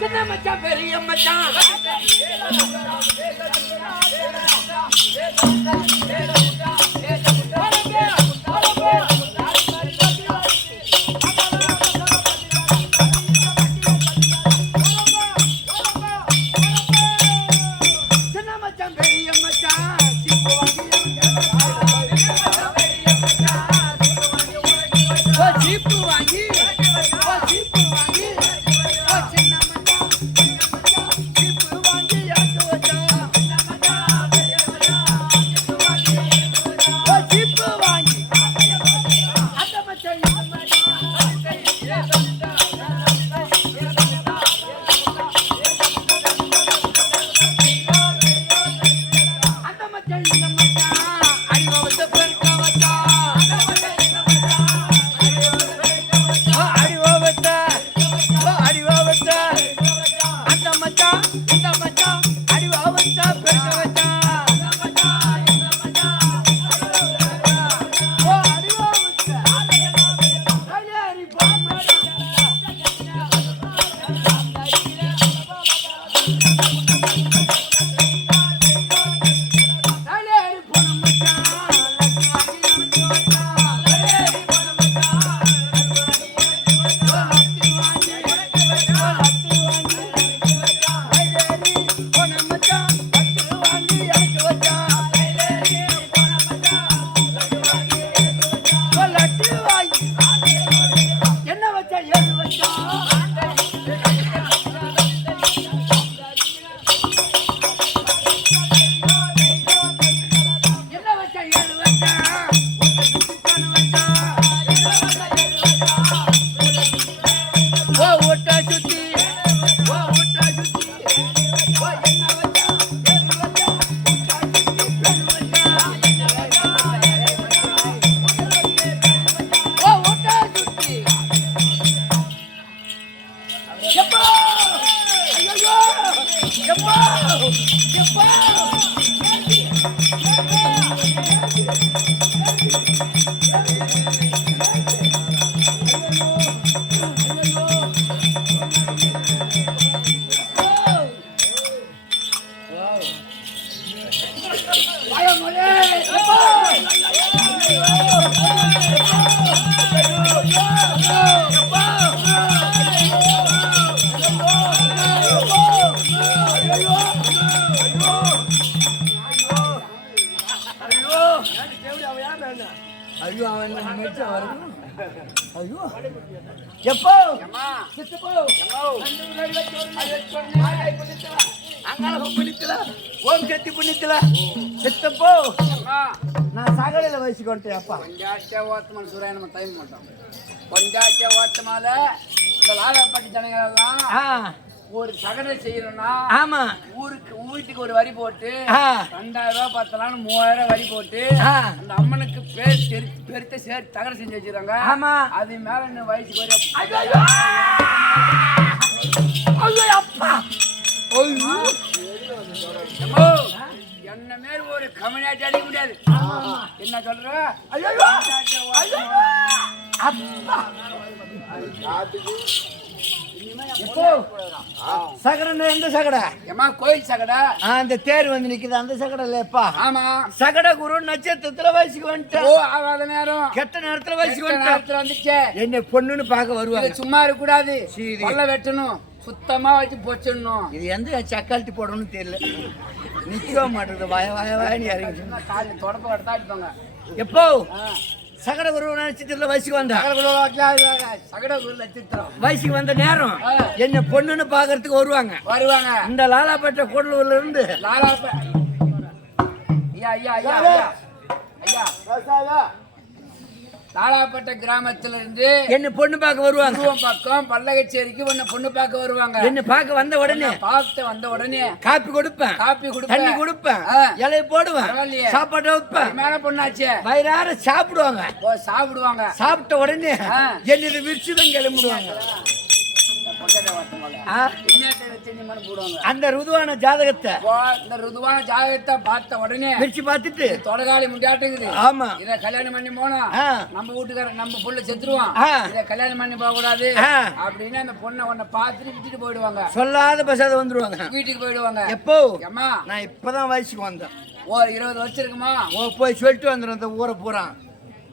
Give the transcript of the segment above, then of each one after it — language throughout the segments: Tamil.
சின்ன மச்சான் பெரிய மச்சான் ஐயோ அவன் மெச்ச வரும் ஐயோ எப்போ சித்தப்போ அங்கால புண்ணியத்துல ஓம் கத்தி புண்ணியத்துல சித்தப்போ நான் சகலையில வயசுக்கு அப்பா கொஞ்சாச்சே ஓத்தமான சூரிய நம்ம டைம் மாட்டோம் கொஞ்சாச்சே ஓத்தமால இந்த லாலாப்பட்டி ஜனங்கள் எல்லாம் ஒரு சகடை செய்யணும்னா ஆமா வீட்டுக்கு ஒரு வரி போட்டு 2000 ரூபாய் 10,000 3000 வரி போட்டு அந்த அம்மனுக்கு பெருத்த சேர்த்து தகடை செஞ்சு வச்சிருக்காங்க. ஆமா அது மேல இன்னும் வயசுக்கு வர என்ன மேல ஒரு கம்யூனிட்டி அடிக்க முடியாது. என்ன சொல்ற? சகடை எந்த சகடை? கோயில் சகடை. அந்த தேர் வந்து நிக்குது அந்த சகடை இல்லப்பா. ஆமா சகடை குரு நட்சத்திரத்துல வயசுக்கு வந்துட்டேன். ஓ ஆகாத நேரம் கெட்ட நேரத்துல வயசுக்கு வந்துச்சு. என்ன பொண்ணுன்னு பார்க்க வருவாங்க. சும்மா இருக்க கூடாது, கொல்ல வெட்டணும், சுத்தமா வச்சு பொச்சிடணும். இது எந்த சக்கால்ட்டி போடணும்னு தெரியல, நிக்க மாட்டேங்குது. வய வய வயன்னு இறங்கி காலையில் தொடப்ப எடுத்தா அடிப்பாங்க. எப்போ சகட குரு நட்சத்திரத்துல வயசுக்கு வந்த சகட குரு நட்சத்திரம் வயசுக்கு வந்த நேரம் என்ன பொண்ணுன்னு பாக்குறதுக்கு வருவாங்க. இந்த லாலாப்பேட்டை கூடலூர்ல இருந்து லாலாப்பேட்டை கிராமத்துல இருந்து என்ன பொண்ணு பார்க்க வருவாங்க. பக்கம் பல்லகச்சேரிக்கு பொண்ணு பார்க்க வருவாங்க. என்ன பார்க்க வந்த உடனே காப்பி கொடுப்பேன், தண்ணி கொடுப்பேன், இலையை போடுவேன், சாப்பாடு வைப்பேன். மேல பொண்ணாச்சே வயிறார சாப்பிடுவாங்க. சாப்பிட்ட உடனே என்னது விரிச்சுதான் கிளம்பிடுவாங்க. அந்த ருதுவான ஜாதகத்தை பார்த்த உடனே பிரிச்சு பார்த்துட்டு தொடகாலி முடியாட்டுக்குது. ஆமா இத கல்யாணம் பண்ணி போனா நம்ம வீட்டுக்காரன் நம்ம புள்ள செத்துருவான், இத கல்யாணம் பண்ணி போக கூடாது அப்படின்னு அந்த பொண்ணை உன்னை பார்த்துட்டு விட்டுட்டு போயிடுவாங்க. சொல்லாத பசாத வந்துருவாங்க, வீட்டுக்கு போயிடுவாங்க. எப்போ நான் இப்பதான் வயசுக்கு வந்தேன். ஒரு 20 வருஷம் இருக்குமா போய் சொல்லிட்டு வந்துடும் அந்த ஊரை பூரா.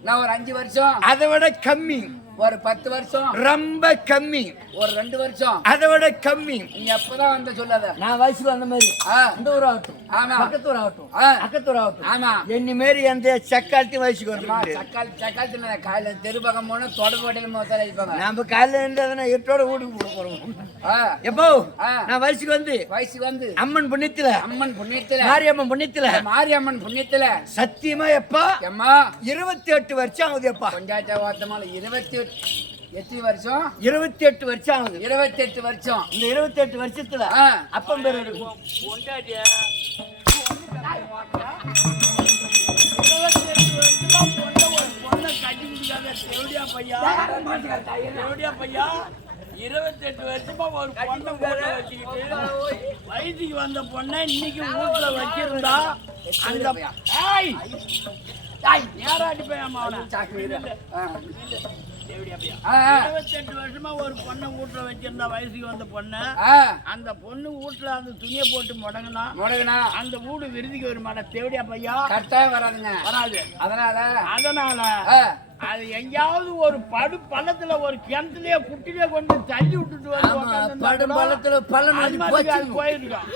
நான் ஒரு 5 வருஷம், அதை விட கம்மி. ஒரு 10 வருஷம், ரொம்ப கம்மி. ஒரு 2 வருஷம், அதை விட கம்மி. நீ எப்பதான் வந்த சொல்லாத. நான் வயசுக்கு வந்த மாதிரி இந்த ஊர் ஆகட்டும், பக்கத்தூர் ஆகட்டும், அக்கத்தூர் ஆகட்டும், ஆமா என்ன மாரி அந்த சக்காலத்தி வயசுக்கு வந்து சக்காலத்தி காலையில தெரு பக்கம் போனா தொடர்பு வட்டியில மொத்தம் அடிப்பாங்க. நம்ம காலையில இருந்ததுன்னா எட்டோட வீட்டுக்கு போட போறோம். எப்போ நான் வயசுக்கு வந்து அம்மன் புண்ணியத்துல மாரியம்மன் புண்ணியத்துல சத்தியமா எப்பா 28 வருஷம் ஆகுது. எப்பா கொஞ்சாச்சா வார்த்தமால 28 வருஷம் 28 வருஷம் ஆகுது. 28 வருஷம். இந்த 28 வருஷத்துல அப்பம் பேர் எடுக்கும். பையா 28 வருஷமா ஒரு பொண்ணை வீட்டுல வச்சுக்கிட்டு வயசுக்கு வந்த பொண்ணை இன்னைக்கு வீட்டுல வச்சிருந்தா அந்த யாராடி போயாமா 28 வருஷமா ஒரு பொண்ணை வீட்டுல வச்சிருந்தா வயசுக்கு வந்த பொண்ணு. அந்த பொண்ணு வீட்டுல அந்த துணியை போட்டு முடங்கினா அந்த வீடு விருதிக்கு வருமான தேவடியா பையா கட்டாயம் வராது. அதனால அது எங்கேயாவது ஒரு பள்ளத்துல ஒரு கிணத்துலயே குட்டிலே கொண்டு தள்ளி விட்டுட்டு போயிருக்கான்.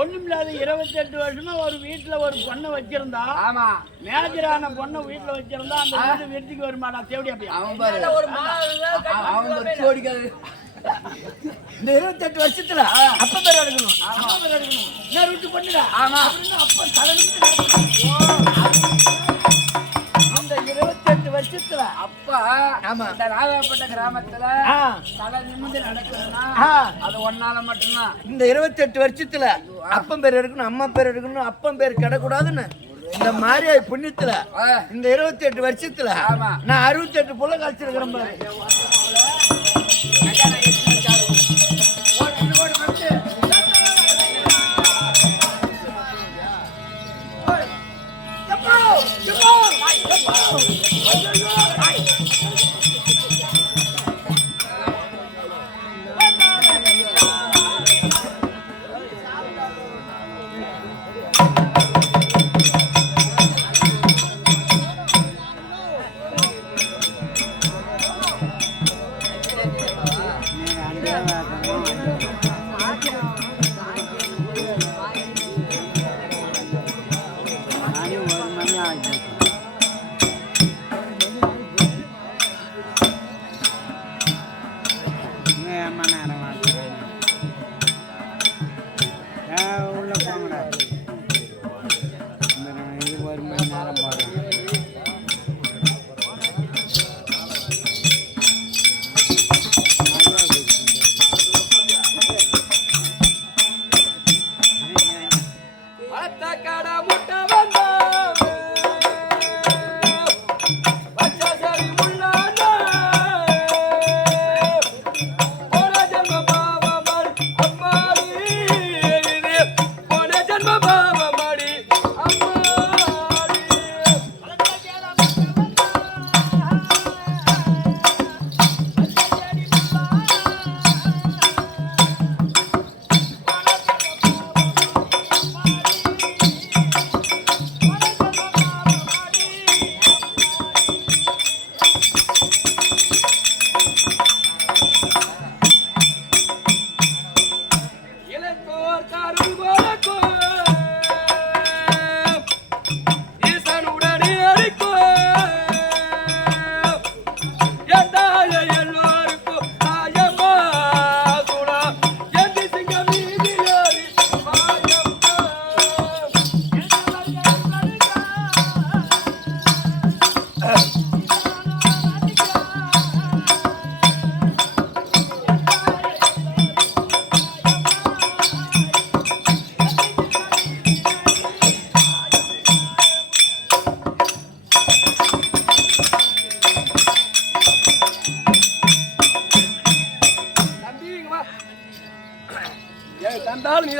ஒண்ணுமில்லாத 28 வருஷமா ஒரு வீட்டுல ஒரு பொண்ணை வச்சிருந்தா, மேஜரான பொண்ணை வீட்டுல வச்சிருந்தா அந்த வீட்டு விருதிக்கு வருமாடா தேவடியா பையா. இந்த 28 வருஷத்துல அப்ப பேர் எடுக்கணும். என்ன ரூட்டு பண்ணுடா அப்ப அந்த 28 வருஷத்துல அப்பா இந்த ராதாப்பட்ட கிராமத்துல தலை நிமிந்து நடக்கணும்னா அது ஒன்னால மட்டும்தான். இந்த 28 வருஷத்துல அப்பன் பேர் எடுக்கணும், அம்மா பேர் எடுக்கணும், அப்பன் பேர் கிடக்கூடாதுன்னு இந்த மாதிரி புண்ணியத்துல இந்த 28 வருஷத்துல நான் 68 புள்ள கழிச்சிருக்கிறேன் பாரு.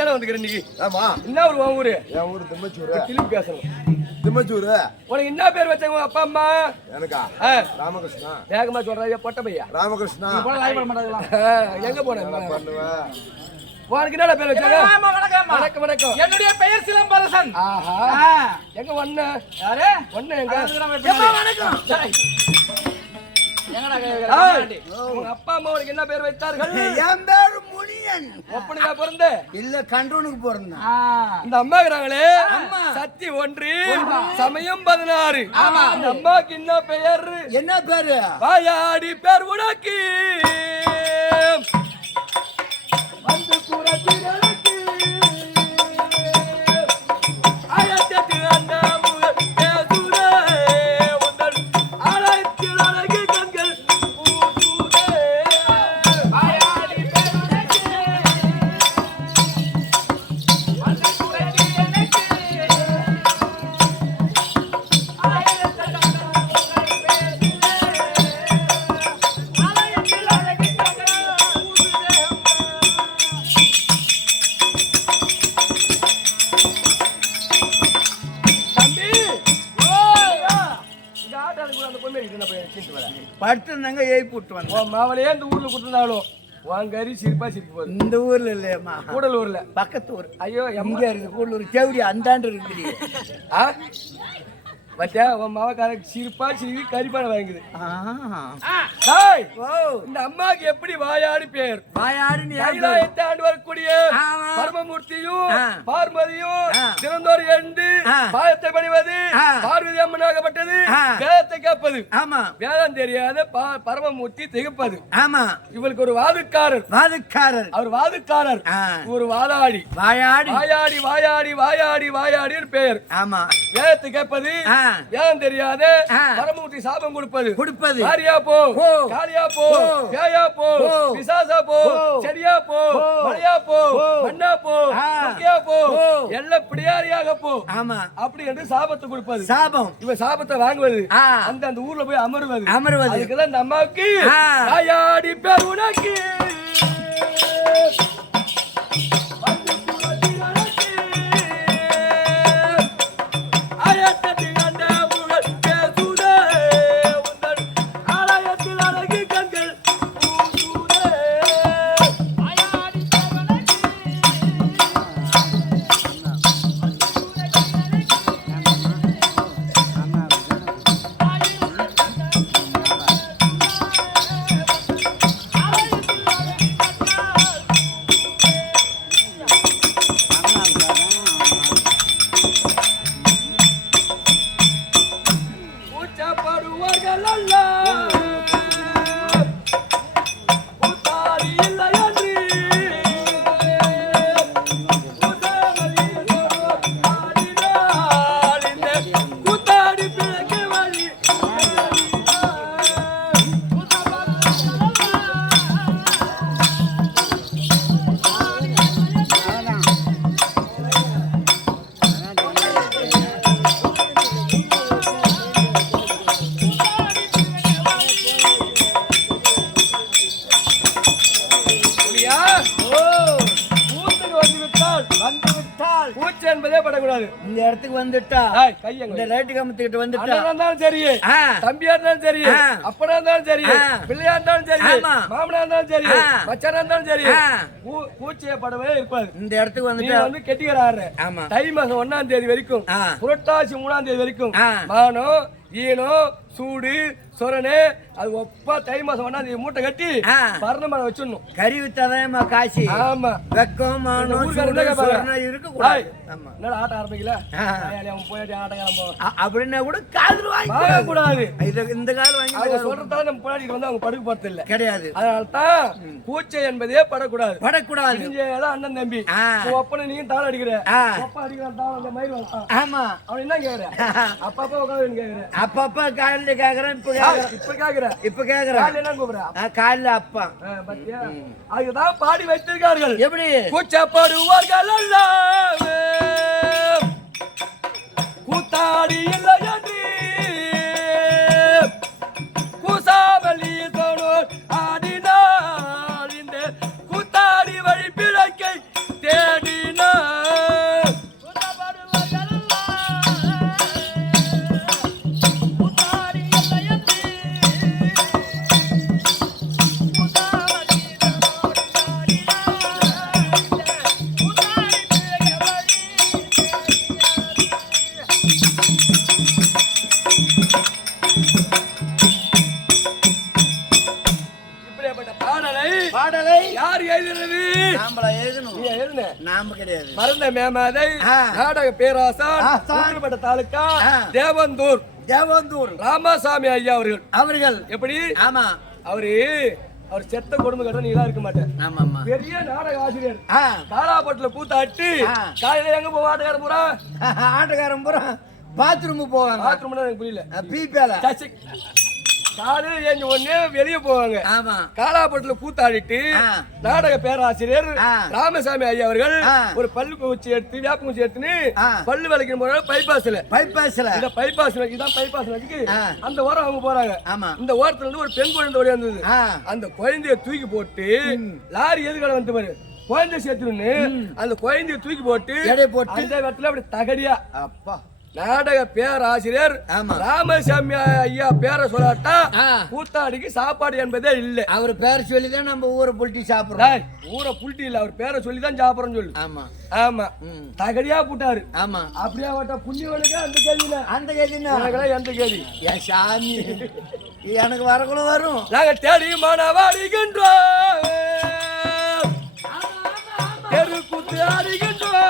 தானே வந்துக்கிறேன் இன்னைக்கு. ஆமா. என்ன ஊரு உன் ஊரு? என் ஊரு திம்மச்சூரு. திரும்பி பேசணும். திம்மச்சூரு. உனக்கு என்ன பேர் வச்சாங்க அப்பா அம்மா? எனக்கா? ராமகிருஷ்ணா. வேகமா சொல்றாங்க பொட்ட பையா. ராமகிருஷ்ணா. எங்க போன? பண்ணுவேன். உனக்கு என்ன பேர் வச்சாங்க? வணக்கம் வணக்கம். என்னுடைய பெயர் சிலம்பரசன். ஆஹா. எங்க ஒண்ணு? யாரு? ஒண்ணு எங்க? வணக்கம். உங்க அப்பா அம்மா உனக்கு என்ன பேர் வைத்தார்கள்? என் பேரு முனியன். ஒப்பனையா பிறந்த? இல்ல கன்றோனுக்கு பிறந்தேன். இந்த அம்மா இருக்கிறாங்களே சக்தி 1 சமயம் 16. இந்த அம்மாக்கு என்ன பெயர்? என்ன பேரு? வாயாடி பேர் உனக்கு வந்து கூறத்திற்கு ஆயத்தத்து அந்த முகர் பேசுரே உந்தன் ஆலயத்தில் அழகு கண்கள் பூசுரே வாயாடி பேர் உனக்கு வந்து கூறத்திற்கு ஆயத்தத்து அந்த முகர் பேசுரே ஆலயத்தில் அழகு கண்கள் படுத்திருந்தாங்க ஏய் போட்டு வந்தேன். மாவளையே இந்த ஊர்ல கொடுத்திருந்தாலும் உன் கறி சிரிப்பா சிரிப்பு போகுது. இந்த ஊர்ல இல்லையம்மா, கூடலூர்ல பக்கத்து ஊர். ஐயோ எங்க இருக்கு கூடலூர்? தேவடி அந்தாண்டு இருக்குது. பத்தியா உன் மாவக்கார சிரிப்பா சிரிப்பி கறிப்பான வாங்குது. இந்த அம்மாக்கு எப்படி வாயாடி பேர்? வாயாடி ஆண்டு வரக்கூடிய பரமமூர்த்தியும் பார்வதியும் திறந்தோர் எண்டு பாயத்தை பணிவது பார்வதி அம்மனாகப்பட்டது வேதத்தை கேட்பது. ஆமா. வேதம் தெரியாத பரமமூர்த்தி திகப்பது. ஆமா. இவளுக்கு ஒரு வாதுக்காரர். அவர் வாதுக்காரர், ஒரு வாதாடி. வாயாடி வாயாடி வாயாடி வாயாடி வாயாடின்னு பெயர். ஆமா. வேதத்தை கேட்பது, வேதம் தெரியாத பரமமூர்த்தி சாபம் கொடுப்பது. காரியா போ, காளியா போ, பேயா போ, பிசாசா போ, செடியா போ, மலையா போ, மண்ணா போ, குக்கியா போ, எல்லாம் பிடியாரியாக போ. ஆமா. அப்படி என்று சாபத்தை கொடுப்பது. சாபம். இவன் சாபத்தை வாங்குவது, அந்த ஊர்ல போய் அமர்வது. அதுக்குதான் இந்த அம்மாவுக்கு வாயாடி பேர் உனக்கு இந்த இடத்துக்கு வந்துட்டா இந்த ரைட்டு கம்பத்துக்கிட்ட வந்துட்டா இருந்தாலும் சரி, தம்பியா இருந்தாலும் சரி, அப்பனா இருந்தாலும் சரி, பிள்ளையா இருந்தாலும் சரி, மாமனா இருந்தாலும் சரி, மச்சானா இருந்தாலும் சரி, பூச்சிய படவே இருப்பாது. இந்த இடத்துக்கு வந்துட்டு கெட்டிக்கிறாரு. தை மாசம் 1ஆம் தேதி வரைக்கும், புரட்டாசி 3ஆம் தேதி வரைக்கும் மானம் ஈனம் சூடு சொரணு அது ஒப்பா தை மாசம் 1ஆம் தேதி மூட்டை கட்டி பரணமலை வச்சிடணும். கறி வித்தாதான் காசி. ஆமா. வெக்கம் இருக்கு. என்னடா ஆட்ட ஆரம்பிக்கல போயிட்டு ஆட்டக்காரன் போ அப்படின்னா கூட காதல் வாங்க கூடாது. இந்த காதல் வாங்கி சொல்றதால நம்ம போராடி வந்து அவங்க படுக்க போறது இல்ல கிடையாது. அதனால்தான் பூச்சை என்பதே படக்கூடாது. அண்ணன் தம்பி ஒப்பனை நீங்க தாள் அடிக்கிற அப்பா அடிக்கிறான் தாள் அந்த மாதிரி வந்தான். ஆமா. அவன் என்ன கேக்குற? அப்பப்பா உட்காந்து கேக்குறேன். அப்பப்பா காலையில கேக்குறேன், இப்ப கேக்குறேன். இப்ப கேக்குறேன் என்ன கூப்பிடுற? காலையில அப்பா. அதுதான் பாடி வைத்திருக்கார்கள். எப்படி கூச்சப்படுவார்கள் எல்லாமே கூத்தாடி இல்லையன்றி கூசாமலி தோனோர் ஆடினார் இந்த கூத்தாடி வழி பிழைக்கை தேடினார். பாடலை யார் எழுதுறது? நாமளா எழுதணும். நீ எழுதுன? நாம கிடையாது. மறந்த மேமாதை நாடக பேராசான் தாலுக்கா தேவந்தூர் ராமசாமி ஐயா அவர்கள் எப்படி? ஆமா, அவர் செத்த கொடுமை கட்ட நீலாம் இருக்க மாட்டேன். ஆமா, பெரிய நாடக ஆசிரியர். தாராப்பட்டுல கூத்தாட்டி காலையில எங்க போவா? ஆட்டக்காரன் பூரா பாத்ரூம் போவாங்க. பாத்ரூம்னா எனக்கு புரியல. பீப்பேல காலையில ஏஞ்சி உடனே வெளியே போவாங்க. ஆமா, காலாப்பட்டுல கூத்தாடிட்டு நாடக பேராசிரியர் ராமசாமி ஐயா அவர்கள் ஒரு பல்லு குச்சி எடுத்து வேப்ப குச்சி எடுத்துன்னு பல்லு விளக்கும் போது பைபாஸ்ல இந்த பைபாஸ் இதான் பைபாஸ் வச்சுக்கு அந்த ஓரம் அவங்க போறாங்க. ஆமா, இந்த ஓரத்துல இருந்து ஒரு பெண் குழந்தை ஓடி வந்தது. அந்த குழந்தைய தூக்கி போட்டு லாரி எதுக்கட வந்து பாரு குழந்தை சேர்த்துன்னு அந்த குழந்தைய தூக்கி போட்டு அந்த இடத்துல அப்படி தகடியா அப்பா நாடக பேராசிரியர் ராமசாமி ஐயா பேரை சொல்லாட்டா கூத்தாடிக்கு சாப்பாடு என்பதே இல்ல. அவர் பேரை சொல்லிதான் நம்ம ஊரை புல்ட்டி சாப்பிடுறோம். ஊரை புல்ட்டி இல்ல, அவர் பேரை சொல்லிதான் சாப்பிடுறோம் சொல்லு. ஆமா ஆமா, தகடியா போட்டாரு. ஆமா, அப்படியே அவட்ட புண்ணியவனுக்கு அந்த கேள்வி எந்த கேள்வி? என் சாமி எனக்கு வரக்குள்ள வரும். நாங்க தேடி மாணவாடுகின்றோம், தெரு கூத்து ஆடுகின்றோம்.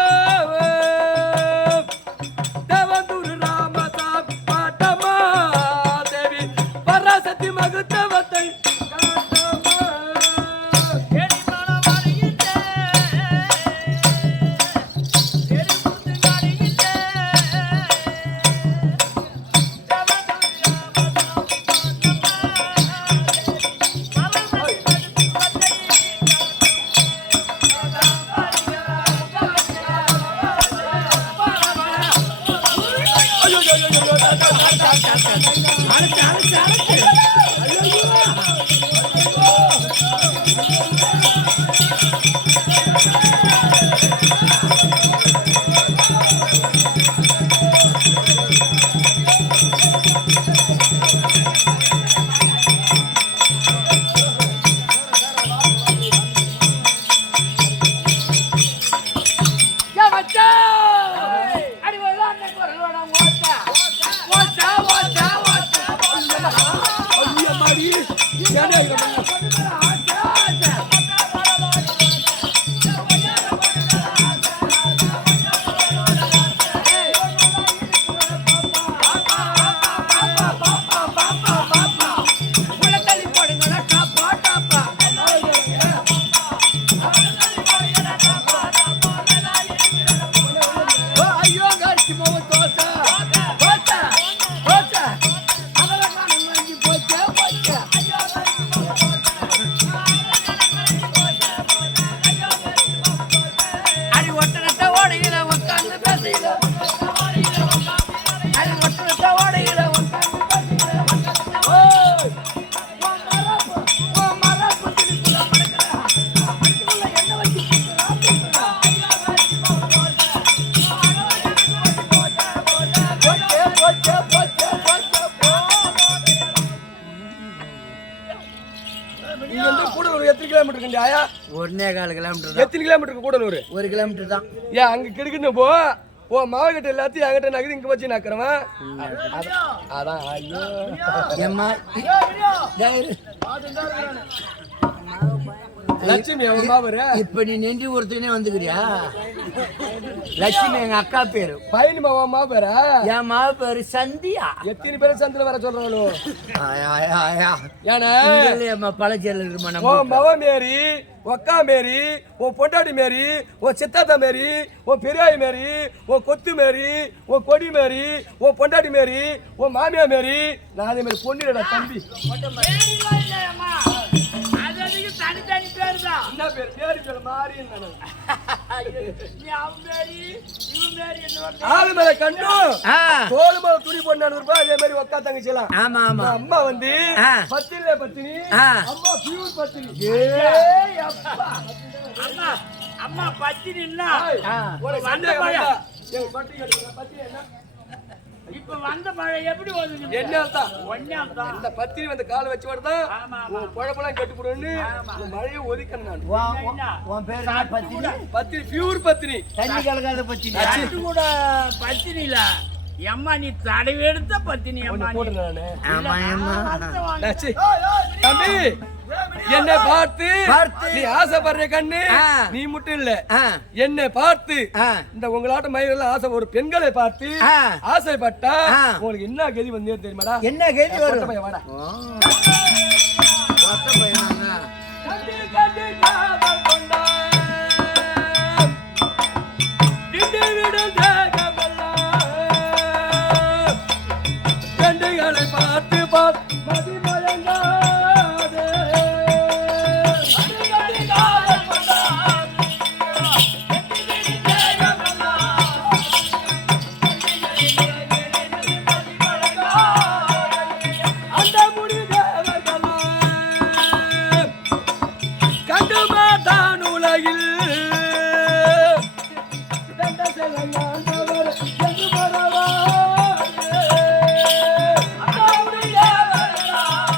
எத்தனை கிலோமீட்டர் ஆயா? 1.25 கிலோமீட்டர். எத்தனை கிலோமீட்டருக்கு கூடலூர்? 1 கிலோமீட்டர் தான். ஏன் அங்க கிடக்குன்னு போ மாவட்ட எல்லாத்தையும் என்கிட்ட நகரி இங்க வச்சு நக்கிறவன். அதான் ஐயோ ஏம்மா லட்சுமி அவன் மாவரு. இப்ப நீ நெஞ்சு ஒருத்தனே வந்துக்கிறியா? லட்சுமி எங்க அக்கா பேரு. பையன் மாவா மாவரா? என் மாவ பேரு சந்தியா. எத்தனை பேரு சந்தில வர சொல்றாங்களோ? ஏன்னா பழச்சேரில் இருக்குமா? ஓ மவ மேரி, ஒக்கா மேரி, ஓ பொண்டாடி மேரி, ஓ சித்தாத்தா மேரி, ஓ பெரியாய் மேரி, ஓ கொத்து மேரி, ஓ கொடி மேரி, ஓ பொண்டாடி மேரி, ஓ மாமியா மேரி. நான் அதே மாதிரி பொண்ணுடா தம்பி. தனித்தனி பேரு தான். என்ன பேரு? பேரு பேரு மாறி ஆளு மேல கண்டு தோல் மேல துணி போடணும் ரூபாய். அதே மாதிரி ஒக்கா தங்கச்சிலாம். ஆமா ஆமா. அம்மா வந்து பத்திரில பத்தினி, அம்மா பியூர் பத்தினி. ஏய் அப்பா அம்மா அம்மா பத்தினின்னா ஒரு வந்த பழம். ஏய் பத்தி கேளுங்க பத்தி என்ன? இப்ப வந்த மழை எப்படி வருது? என்ன அர்த்தம்? ஒண்ணாதான் இந்த பத்திரி வந்து கால் வச்சு வரதா குழப்பெல்லாம் கட்டி போடுன்னு மழையை ஒதுக்கணும். நான் உன் பேர் பத்திரி? பத்திரி பியூர் பத்திரி, தண்ணி கலக்காத பத்திரி. அது கூட பத்திரி இல்ல, அம்மா நீ தடவெடுத்த பத்தினி அம்மா நீ. போட்டுங்க நானு. ஆமா ஆமா டாச்சி. தம்பி என்னை பார்த்து நீ ஆசைப்படுற கண்ணு நீ மட்டும் இல்ல என்னை பார்த்து இந்த உங்களாட்ட மயில ஆசை ஒரு பெண்களை பார்த்து ஆசைப்பட்டா உங்களுக்கு என்ன கதி வந்து தெரியுமாடா? என்ன கேள்வி வரும்? பையன் வாடா. ஒத்த பையனாங்க. கண்டு கண்டு காதல் கொண்டான் திண்டு விடும் தேகமெல்லாம் கண்டுகளை பார்த்து பார்த்து மதிமயங்காதே. கண்டு கண்டு காதல் கொண்டான் திண்டு விடும் தேகமெல்லாம் அந்த முடி தேவர்களாம் கண்டு மாட்டான் உலகில் தண்ட செலவானவர் என்று மறவாதே. அந்த முடி தேவர்களாம்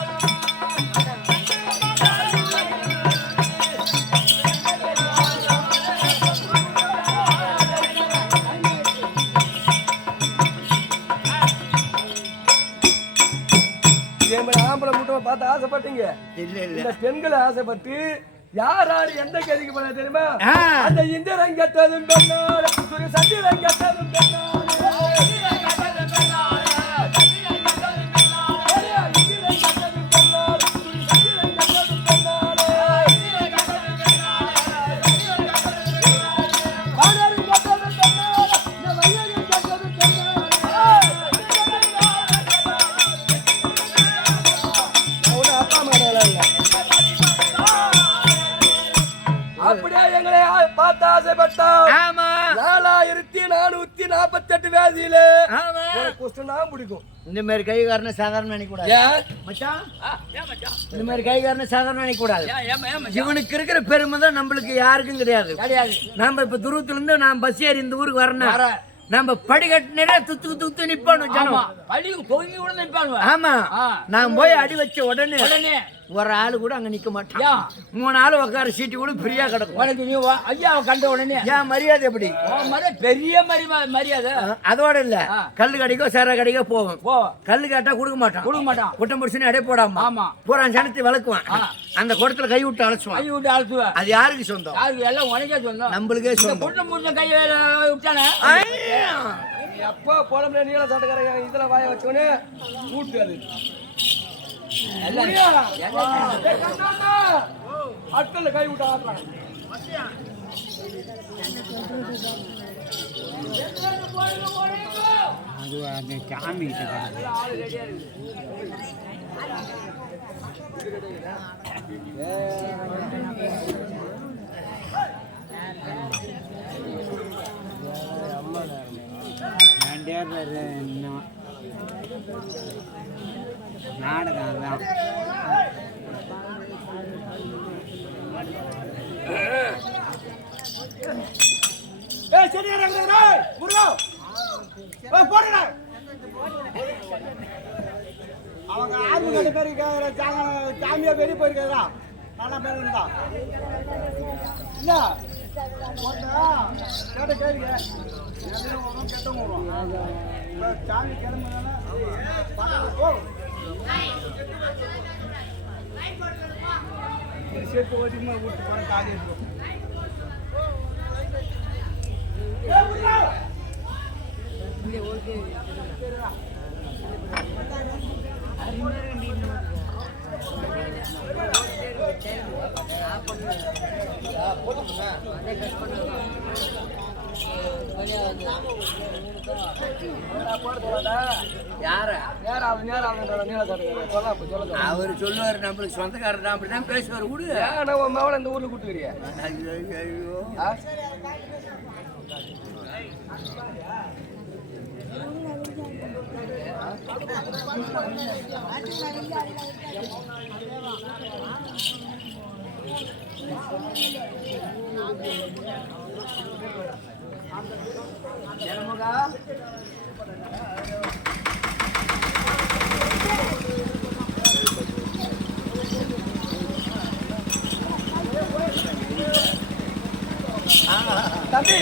இதே மாதிரி ஆம்பளை முட்டை பார்த்து ஆசைப்பட்டீங்க. இல்ல இல்ல இந்த பெண்களை ஆசைப்பட்டு யார் யார் எந்த கதிக்கு போன தெரியுமா? அந்த இந்திரன் கெட்டதும் பெண்ணால் ஒரு சந்திரன் கெட்டதும் பெண்ணால் அப்படியே எங்களை பார்த்து ஆசைப்பட்டோம். ஆமா 4448 வேதியில ஆமா குஷ்டனா பிடிக்கும். இந்த மாதிரி கைகாரன சாதாரண நினைக்க கூடாது ஏன் மச்சான். ஏன் மச்சான்? இந்த மாதிரி கைகாரன சாதாரண நினைக்க கூடாது. ஏன் மச்சான்? இவனுக்கு இருக்கிற பெருமை தான் நம்மளுக்கு யாருக்கும் கிடையாது. கிடையாது. நாம இப்ப தூரத்துல இருந்து நான் பஸ் ஏறி இந்த ஊருக்கு வரணும். நம்ம படிக்கட்டு நிறைய துத்து துத்து நிப்பானு ஆமா பள்ளி தொங்கி கூட நிப்பாங்க. ஆமா நான் போய் அடி வச்ச உடனே உடனே ஒரு ஆளு கூட அங்க நிக்க மாட்டான். ஏன்? 3 ஆளு உட்கார சீட்டு கூட ஃப்ரீயா கிடக்கும். உனக்கு நீ ஐயாவை கண்ட உடனே ஏன் மரியாதை எப்படி? பெரிய மரியாதை. அதோட இல்ல கல்லு கடைக்கோ சேர கடைக்கோ போவோம். போ கல்லு கேட்டா கொடுக்க மாட்டான். கொடுக்க மாட்டான். குட்டம் முடிச்சுன்னு அடை போடாம ஆமா. பூரா ஜனத்தை வளர்க்குவான். அந்த குடத்துல கை விட்டு அழைச்சுவான். கை விட்டு அழுத்துவேன். அது யாருக்கு சொந்தம்? யாருக்கு எல்லாம் உனக்கே சொந்தம். நம்மளுக்கே சொந்தம். குட்டம் முடிஞ்ச கையை விட்டானே. எப்போ போலம்புல நீல சட்டக்காரங்க இதுல வாய வச்சோன்னு கூட்டு அது அட்டல கை விட்டு ஆடுறாங்க. அது அந்த சாமி நாடகம் தான். அவங்க ஆர்மி கட்ட பேர் சாமியா வெளியே போயிருக்காரா நல்லா பேர் இருந்தா இல்ல கேட்ட கேளுங்க கெட்டவங்க சாமி கிளம்புனால சேர்த்து ஓட்டிமா விட்டு போற காரியம் இருக்கும். அவரு சொல்லுவாரு நம்மளுக்கு சொந்தக்காரர் அப்படிதான் பேசுவாரு. விடு மாவள இந்த ஊர்ல கூட்டுக்கிறியா? ஐயோ தம்பி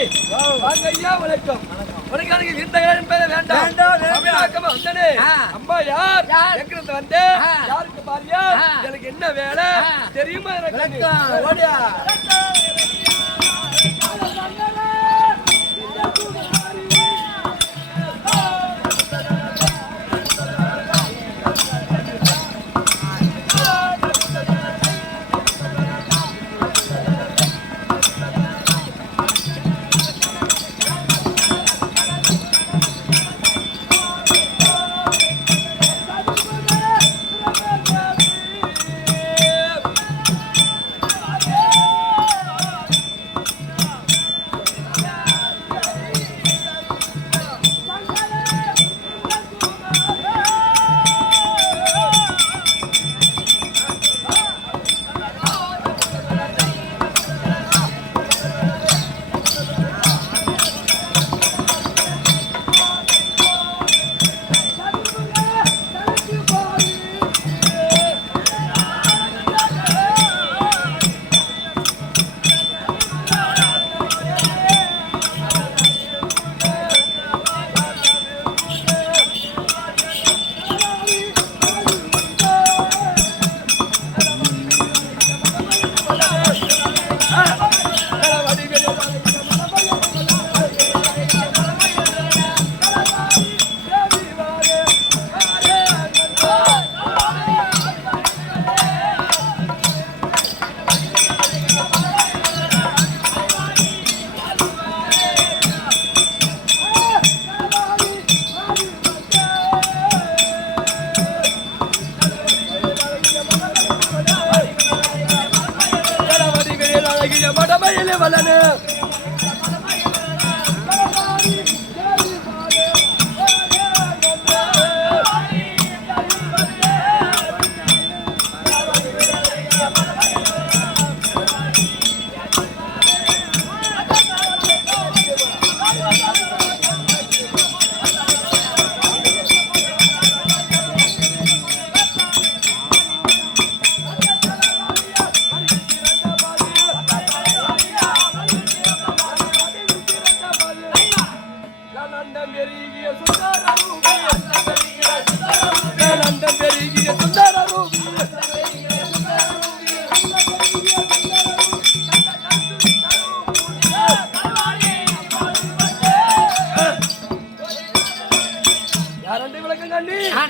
வாங்க ஐயா, வணக்கம். உனக்கு எனக்கு விருந்தகர் என்பது வேண்டாம். வேண்டாம், வேண்டாம். அபிராக்கமா வந்தனே. அம்மா யார்? யார்? எங்கிருந்து வந்தே? யாருக்கு பாரியா? எனக்கு என்ன வேலை தெரியுமா எனக்கு? ஓடியா மடமையிலே வல்லனு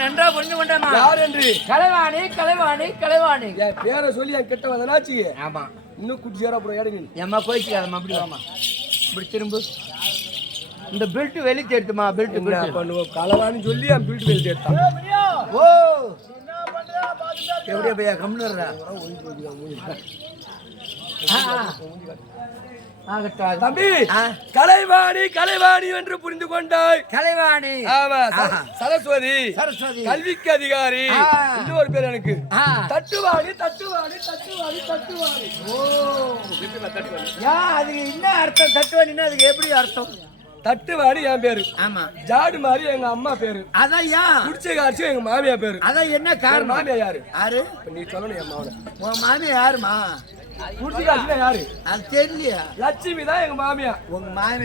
நன்றா புரிஞ்சு கொண்டேமா. யார் என்று? கலைவாணி கலைவாணி கலைவாணி. என் பேரை சொல்லி என் கிட்ட வந்தனாச்சு. ஆமா இன்னும் குட்டி சேர அப்புறம் ஏடுங்க. ஏம்மா கோயிச்சுக்காதம்மா, அப்படி வாமா, இப்படி திரும்ப. இந்த பெல்ட் வெளிச்சு எடுத்துமா, பெல்ட் என்ன பண்ணுவோம்? கலவான்னு சொல்லி என் பில்ட் வெளியே எடுத்தான். ஓ எப்படியா பையா கம்முனுறா. தம்பி, கலைவாணி கலைவாணி என்று புரிந்து கொண்டாய். கலைவாணி. ஆமா, சரஸ்வதி. சரஸ்வதி கல்விக்கு அதிகாரி. இன்னொரு பேர் எனக்கு தட்டுவாணி தட்டுவாணி தட்டுவாணி தட்டுவாணி. ஓ யா, அதுக்கு என்ன அர்த்தம்? தட்டுவாணின்னா அதுக்கு எப்படி அர்த்தம்? தட்டுவாணி என் பேரு. ஆமா. ஜாடு மாதிரி எங்க அம்மா பேரு. அதான் யா. குடிச்ச காட்சி எங்க மாமியா பேரு. அதான் என்ன காரணம்? மாமியா யாரு? யாரு? நீ சொல்லணும். என் மாவன உன் மாமியா யாருமா? குடிச்ச காட்சினா யாரு? அது தெரியலையா? லட்சுமி தான் எங்க மாமியா. உங்க மாமி